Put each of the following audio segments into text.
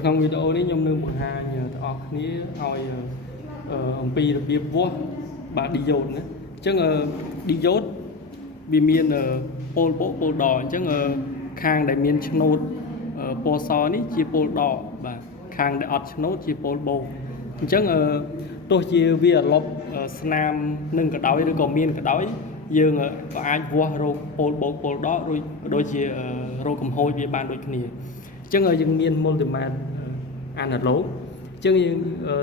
ក្នុងវីដេអូនេះខ្ញុំនឹងបង្ហាញបងប្អូនគ្នាឲ្យអំពីរបៀបវាស់បាទឌីយ៉ូតណាអញ្ចឹងឌីយ៉ូតវាមានពោលបកពោលដកអញ្ចឹងខាងដែលមានឆ្នូតពណ៌សនេះជាពោលដកបាទខាងដែលអត់ឆ្នូតជាពោលបូកអញ្ចឹងទោះជាវាលប់ស្នាមនឹងក៏ដោយឬក៏មានក៏ដោយយើងក៏អាចវាស់រោគពោលបូកពោលដករួចដូចជារោគកំហូចវាបានដូចគ្នាអញ្ចឹងយើងមាន multimat analog អញ្ចឹងយើង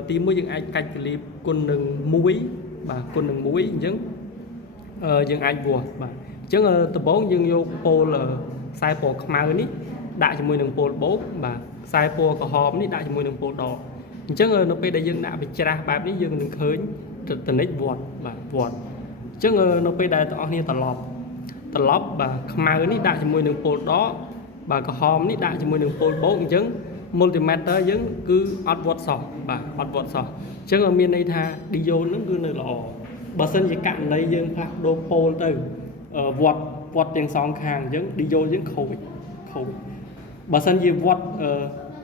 ទី1យើងអាចកាច់កលីបគុណនឹង1បាទគុណនឹង1អញ្ចឹងយើងអាចវាស់បាទអញ្ចឹងដំបូងយើងយកពោលខ្សែពណ៌ខ្មៅនេះដាក់ជាមួយនឹងពោលបូកបាទខ្សែពណ៌ក្រហមនេះដាក់ជាមួយនឹងពោលដកអញ្ចឹងនៅពេលដែលយើងដាក់វាច្រាស់បែបនេះយើងនឹងឃើញតនិចវាត់បាទវាត់អញ្ចឹងនៅពេលដែលបងប្អូនគ្នាត្រឡប់បាទខ្មៅនេះដាក់ជាមួយនឹងពោលដកបាទក្រហមនេះដាក់ជាមួយនឹងពោលបូកអញ្ចឹង multimeter យើងគឺអត់វាត់សោះបាទអត់វាត់សោះអញ្ចឹងមានន័យថាឌីយ៉ូតហ្នឹងគឺនៅល្អបើសិនជាករណីយើងផ្លាស់ប្ដូរពោលទៅវាត់ទាំងសងខាងអញ្ចឹងឌីយ៉ូតយើងខូចបើសិនជាវាត់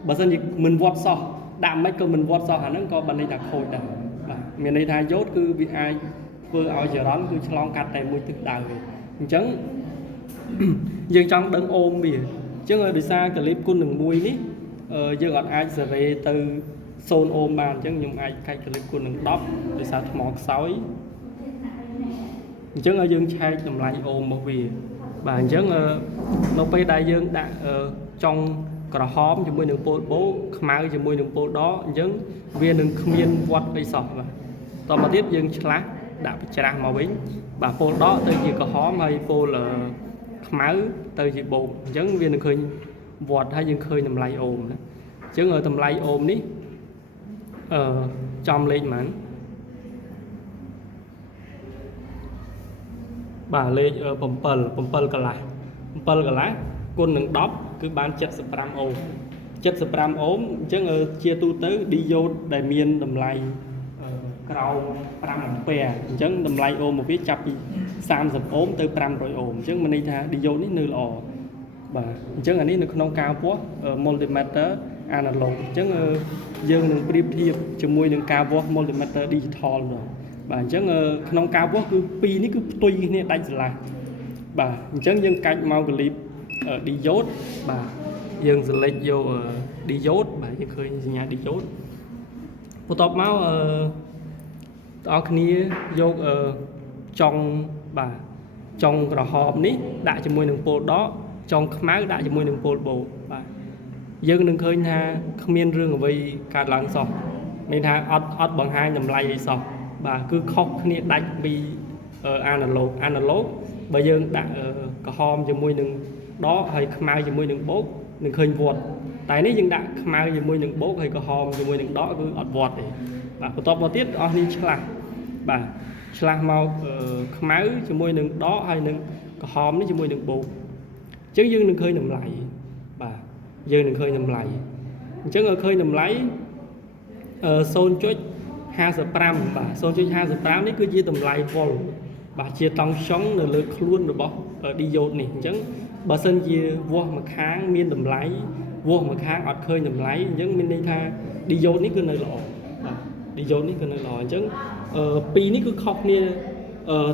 បើសិនជាមិនវាត់សោះដាក់មិនក៏មិនវាត់សោះអាហ្នឹងក៏បានន័យថាខូចដែរបាទមានន័យថាយ៉ូតគឺវាអាចធ្វើឲ្យចរន្តគឺឆ្លងកាត់តែមួយទិសដៅទេអញ្ចឹងយើងចង់ដឹងអូមវាអញ្ចឹងដោយសារកលីបគុណនឹង1នេះយើងអត់អាចសេរីទៅ0អូមបានអញ្ចឹងខ្ញុំអាចកាច់កលិបគុណនឹង10ដោយសារថ្មខ្សោយអញ្ចឹងយើងឆែកតម្លៃអូមមកវាបាទអញ្ចឹងនៅពេលដែលយើងដាក់ចុងក្រហមជាមួយនឹងពោលបូកខ្មៅជាមួយនឹងពោលដកអញ្ចឹងវានឹងគ្មានវត្តអីសោះបាទតមកទៀតយើងឆ្លាស់ដាក់ច្រាស់មកវិញបាទពោលដកទៅជាក្រហមហើយពោលខ្មៅទៅជាបូកអញ្ចឹងវានឹងឃើញវត្តហើយយើងឃើញតម្លៃអូមណាអញ្ចឹងតម្លៃអូមនេះចំលេខប៉ុន្មានបាទលេខ7កន្លះ7កន្លះគុណនឹង10គឺបាន75អូម75អូមអញ្ចឹងជាទូទៅឌីយ៉ូតដែលមានតម្លៃក្រោម5អាំពែអញ្ចឹងតម្លៃអូមរបស់វាចាប់ពី30អូមទៅ500អូមអញ្ចឹងមានន័យថាឌីយ៉ូតនេះនៅល្អបាទអញ្ចឹងអានេះនៅក្នុងការវាស់ multimeter analog អញ្ចឹងយើងនឹងប្រៀបធៀបជាមួយនឹងការវាស់ multimeter digital បាទអញ្ចឹងក្នុងការវាស់គឺពីរនេះគឺផ្ទុយគ្នាដាច់ស្រឡះបាទអញ្ចឹងយើងកាច់មកកលីបឌីយ៉ូតបាទយើង select យកឌីយ៉ូតបាទយើងឃើញសញ្ញាឌីយ៉ូតបន្ទាប់មកបងប្អូនគ្នាយកចុងបាទចុងក្រហមនេះដាក់ជាមួយនឹងពោលដកចុងខ្មៅដាក់ជាមួយនឹងពោលបូកបាទយើងនឹងឃើញថាគ្មានរឿងអ្វីកើតឡើងសោះមានថាអត់បង្ហាញតម្លៃអីសោះបាទគឺខុសគ្នាដាច់ពីanalog បើយើងដាក់ក្រហមជាមួយនឹងដកហើយខ្មៅជាមួយនឹងបូកនឹងឃើញវត្តតែនេះយើងដាក់ខ្មៅជាមួយនឹងបូកហើយក្រហមជាមួយនឹងដកគឺអត់វត្តទេបាទបន្ទាប់មកទៀតអស់នេះឆ្លាស់បាទឆ្លាស់មកខ្មៅជាមួយនឹងដកហើយនឹងក្រហមនេះជាមួយនឹងបូកអញ្ចឹងយើងនឹងឃើញតម្លៃបាទយើងនឹងឃើញតម្លៃអញ្ចឹងឃើញតម្លៃ0.55 បាទ 0.55 នេះគឺជាតម្លៃវ៉ុលបាទជាតង់ចុងនៅលើខ្លួនរបស់ឌីយ៉ូតនេះអញ្ចឹងបើសិនជាវាស់មួយខាងមានតម្លៃវាស់មួយខាងអត់ឃើញតម្លៃអញ្ចឹងមានន័យថាឌីយ៉ូតនេះគឺនៅល្អបាទឌីយ៉ូតនេះគឺនៅល្អអញ្ចឹងពីរនេះគឺខុសគ្នា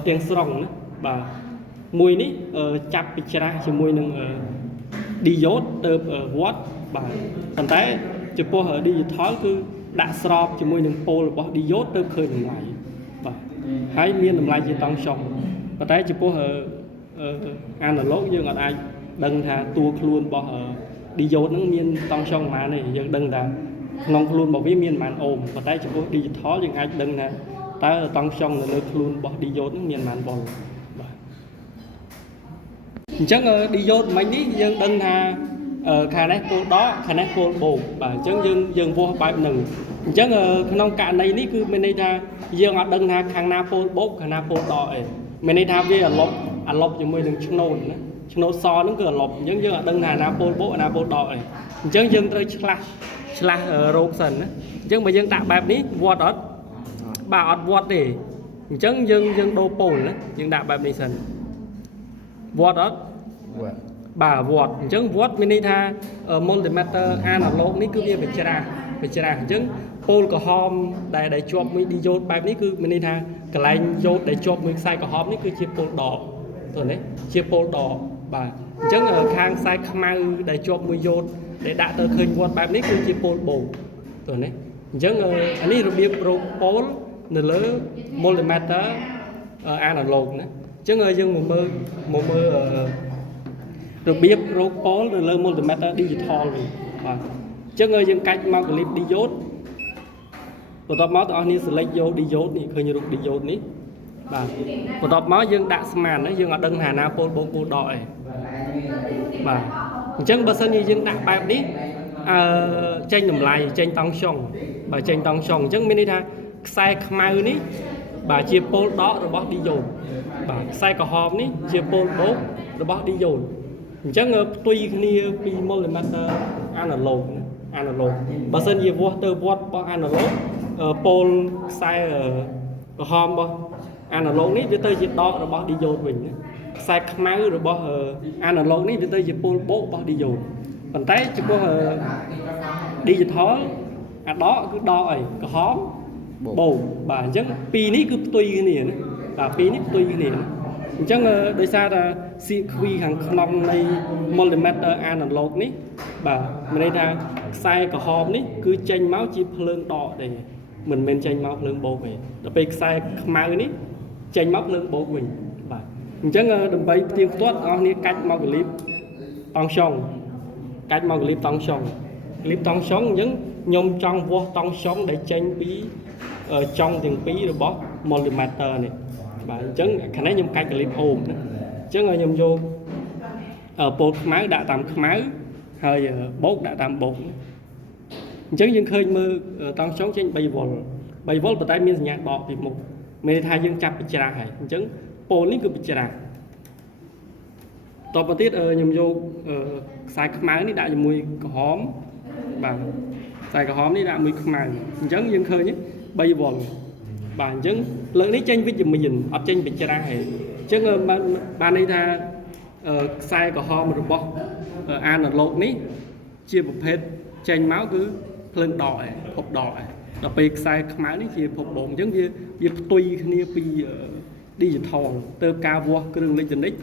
ទាំងស្រុងណាបាទមួយនេះចាប់ពីច្រាស់ជាមួយនឹងឌីយ៉ូតទៅវត្តបាទប៉ុន្តែចំពោះ digital គឺដាក់ស្របជាមួយនឹងពោលរបស់ឌីយ៉ូតទៅឃើញតម្លៃបាទហើយមានតម្លៃជាតង់ចុងប៉ុន្តែចំពោះanalog យើងអត់អាចដឹងថាតួខ្លួនរបស់ឌីយ៉ូតហ្នឹងមានតង់ចុងប៉ុន្មានទេយើងដឹងថាក្នុងខ្លួនរបស់វាមានប៉ុន្មានអូមប៉ុន្តែចំពោះ digital យើងអាចដឹងថាតើតង់ចុងនៅលើខ្លួនរបស់ឌីយ៉ូតហ្នឹងមានប៉ុន្មានវ៉ុលបាទអញ្ចឹងឌីយ៉ូតមិញនេះយើងដឹងថាខាងនេះពោលដកខាងនេះពោលបូកបាទអញ្ចឹងយើងវាស់បែបហ្នឹងអញ្ចឹងក្នុងករណីនេះគឺមានន័យថាយើងអត់ដឹងថាខាងណាពោលបូកខាងណាពោលដកអីមានន័យថាវាអាឡុបជាមួយនឹងឆ្នូតណាឆ្នូតសហ្នឹងគឺអាឡុបអញ្ចឹងយើងអត់ដឹងថាណាពោលបូកណាពោលដកអីអញ្ចឹងយើងត្រូវឆ្លាស់រោគសិនណាអញ្ចឹងបើយើងដាក់បែបនេះវត្តអត់បាទអត់វត្តទេអញ្ចឹងយើងដូរពោលណាយើងដាក់បែបនេះសិនវត្តអត់ bà vọt chứng vọt mini tha multimeter analog ní cứ về chả chứng pol của hom để chụp mới đi vô bài ní cứ mini tha cái lạnh vô để chụp mới sai của hom ní cứ chia pol đỏ rồi đấy chia pol đỏ bà chứng ở khang sai mau để chụp mới vô để đã tới khơi vọt bài ní cứ chia pol bổ rồi đấy chứng anh ấy rồi biết pro pol nửa lớn multimeter analog nữa chứng ở dân một mơ rồi biết pro pol nửa lớn multimeter digital rồi chứng ở dân cách mau clip đi dốt và tập máu tao ní select vô đi dốt ní khơi như đi dốt ní và tập máu dân đã màn đấy dân ở đằng hà na pol pol đòi và chứng bớt sân như dân đã bài ní tranh nằm lại tranh tông sòng bà tranh tông sòng chứng mini tha sai mau ní bà chia pol đó rồi bóc đi dồn bà sai cả hòm ní chia pol bố rồi bóc đi dồn chứng tuy kia pi multimeter analog bà sân gì vô từ vót bao analog pol sai hòm bao analog ní với tới gì đó rồi bóc đi dồn mình sai mau rồi bóc analog ní với tới gì pol bố bóc đi dồn còn tay chỉ có đi dịch thó đó cứ đo ấy có hóm bầu bà chắc pi ní cứ tùy cái này và pi ní tùy cái này chắc đời xa là si quy hàng long này multimeter analog ní bà mình đây là sai có hóm ní cứ tranh máu chỉ phơi đỏ để mình tranh máu phơi bầu về đặc biệt sai máu ní tranh máu phơi bầu mình bà chắc đừng bay tiếng tốt ní cách máu clip tòng sòng cách mau clip tông sống những nhôm trong vô tông sống để tranh bí ở trong tiền bí rồi bó multimeter này và chứng khả năng nhôm cách clip ôm chứ người nhôm vô ở bộ máy đã tạm máy hơi bốt đã tạm bột chứ những khơi mưa tông sống trên bay vol tay miên nhạc bọ thì một mình thay dương chặt bị chà hay chứng pol ní cứ bị chàต่อไปទៀតខ្ញុំយកខ្សែខ្មៅនេះដាក់ជាមួយក្រហមបាទខ្សែក្រហមនេះដាក់មួយខ្មៅអញ្ចឹងយើងឃើញ3វ៉ុលបាទអញ្ចឹងលើកនេះចេញវិជ្ជមានអត់ចេញបច្ចាទេអញ្ចឹងបានន័យថាខ្សែក្រហមរបស់អាណាឡូកនេះជាប្រភេទចេញមកគឺភ្លើងដកឯងភពដកឯងដល់ពេលខ្សែខ្មៅនេះជាភពបងអញ្ចឹងវាផ្ទុយគ្នាពីdigital ទៅការវាស់គ្រឿងអេឡិចត្រូនិក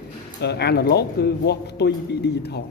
analog គឺវាស់ផ្ទុយពី digital